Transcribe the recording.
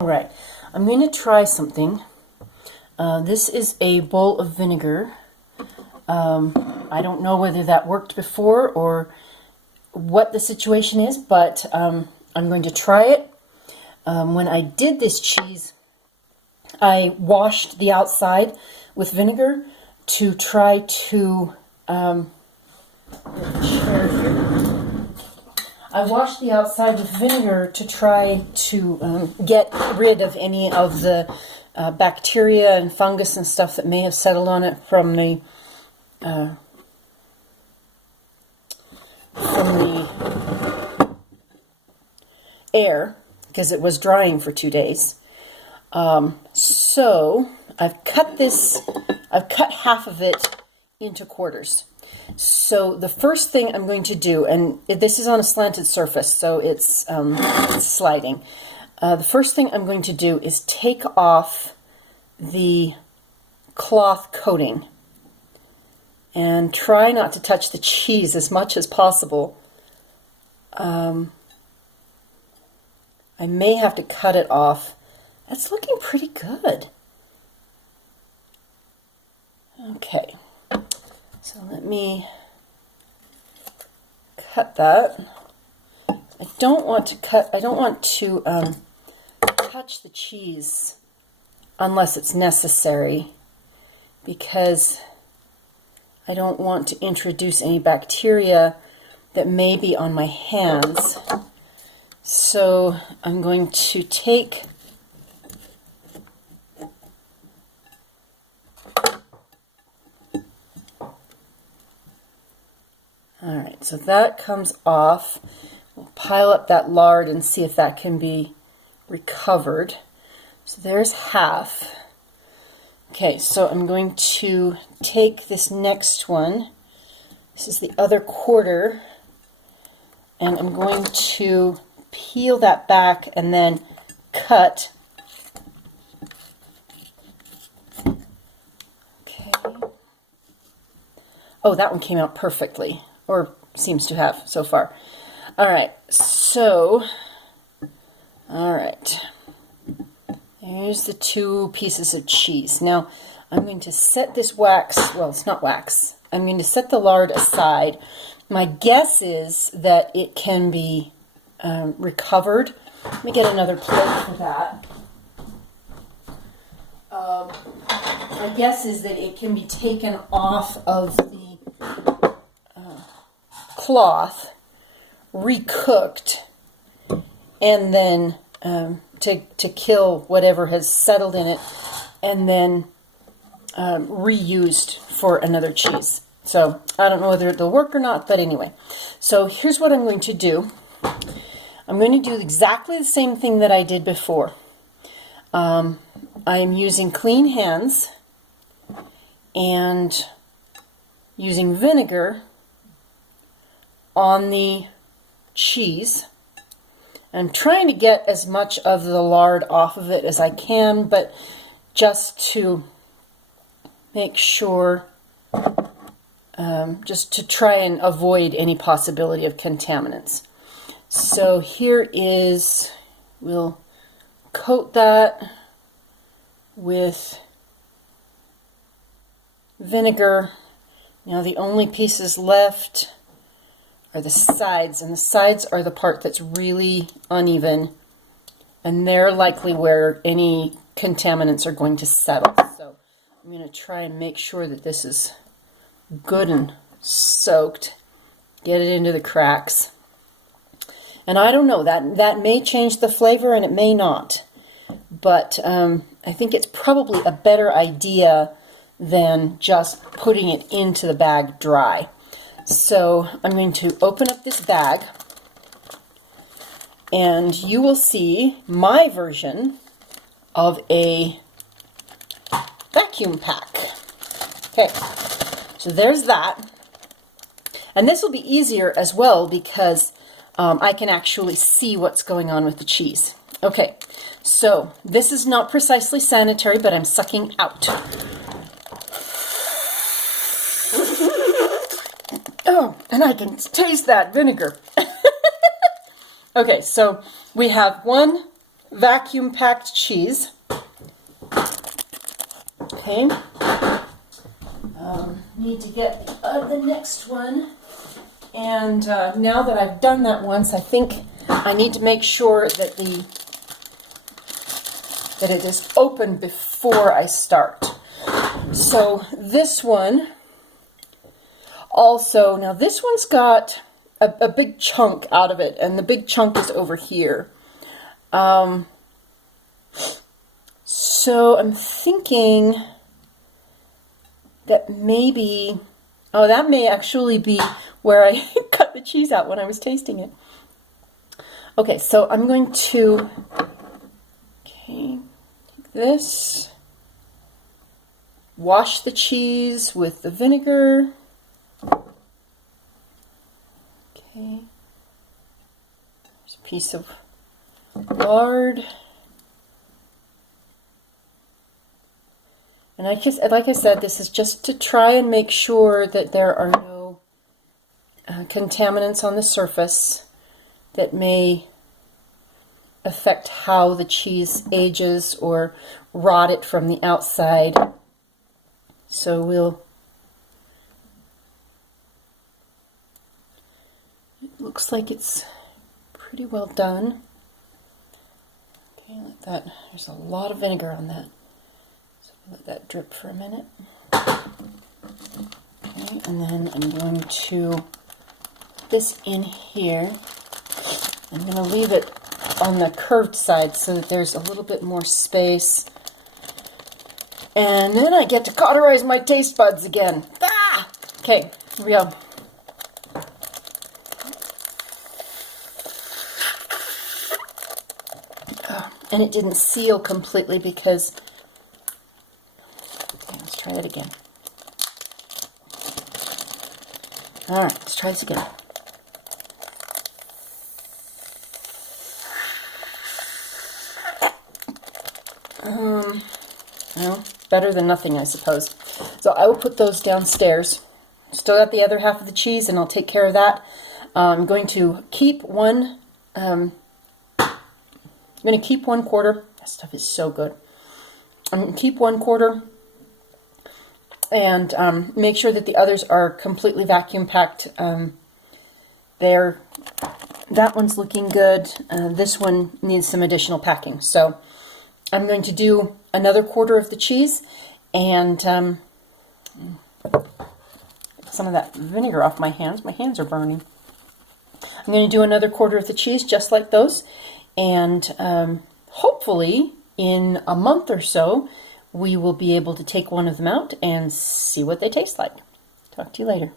Alright, I'm going to try something. This is a bowl of vinegar. I don't know whether that worked before or what the situation is, but I'm going to try it. When I did this cheese, I washed the outside with vinegar to try to I washed the outside with vinegar to try to get rid of any of the bacteria and fungus and stuff that may have settled on it from the air, because it was drying for 2 days. So I've cut half of it into quarters. So the first thing I'm going to do, and this is on a slanted surface, so it's sliding. The first thing I'm going to do is take off the cloth coating and try not to touch the cheese as much as possible. I may have to cut it off. That's looking pretty good. Okay. So let me cut that. I don't want to touch the cheese unless it's necessary, because I don't want to introduce any bacteria that may be on my hands. So I'm going to take Alright, so that comes off. We'll pile up that lard and see if that can be recovered. So there's half. Okay, so I'm going to take this next one. This is the other quarter. And I'm going to peel that back and then cut. Okay. Oh, that one came out perfectly. Or seems to have so far. Alright, so, alright. There's the 2 pieces of cheese. Now, I'm going to set this wax, well, it's not wax. I'm going to set the lard aside. My guess is that it can be recovered. Let me get another plate for that. My guess is that it can be taken off of the cloth, recooked, and then to kill whatever has settled in it, and then reused for another cheese. So I don't know whether it'll work or not, but anyway. So here's what I'm going to do. I'm going to do exactly the same thing that I did before. I am using clean hands and using vinegar on the cheese. I'm trying to get as much of the lard off of it as I can, but just to make sure, just to try and avoid any possibility of contaminants. So here is, we'll coat that with vinegar. Now the only pieces left are the sides, and the sides are the part that's really uneven, and they're likely where any contaminants are going to settle. So I'm going to try and make sure that this is good and soaked, get it into the cracks. And I don't know, that may change the flavor and it may not, but I think it's probably a better idea than just putting it into the bag dry. So I'm going to open up this bag, and you will see my version of a vacuum pack. Okay, so there's that. And this will be easier as well because I can actually see what's going on with the cheese. Okay, so this is not precisely sanitary, but I'm sucking out. Oh, and I can taste that vinegar. Okay, so we have 1 vacuum packed cheese. Okay. Need to get the next one. And now that I've done that once, I think I need to make sure that it is open before I start. So this one also, now this one's got a big chunk out of it, and the big chunk is over here. So I'm thinking that maybe, oh, that may actually be where I cut the cheese out when I was tasting it. Okay, so I'm going to, take this, wash the cheese with the vinegar. Okay, there's a piece of lard. And like I said, this is just to try and make sure that there are no contaminants on the surface that may affect how the cheese ages or rot it from the outside. So it looks like it's pretty well done. Okay, like that. There's a lot of vinegar on that. Let that drip for a minute. Okay, and then I'm going to put this in here. I'm going to leave it on the curved side so that there's a little bit more space. And then I get to cauterize my taste buds again. Ah! Okay, here we go. And it didn't seal completely because... Try that again. All right, let's try this again. Well, better than nothing, I suppose. So I will put those downstairs. Still got the other half of the cheese, and I'll take care of that. I'm going to keep one. I'm going to keep 1/4. That stuff is so good. I'm going to keep 1/4. And make sure that the others are completely vacuum packed. That one's looking good. This one needs some additional packing. So I'm going to do another 1/4 of the cheese and some of that vinegar off my hands. My hands are burning. I'm going to do another 1/4 of the cheese just like those. And hopefully in a month or so, we will be able to take one of them out and see what they taste like. Talk to you later.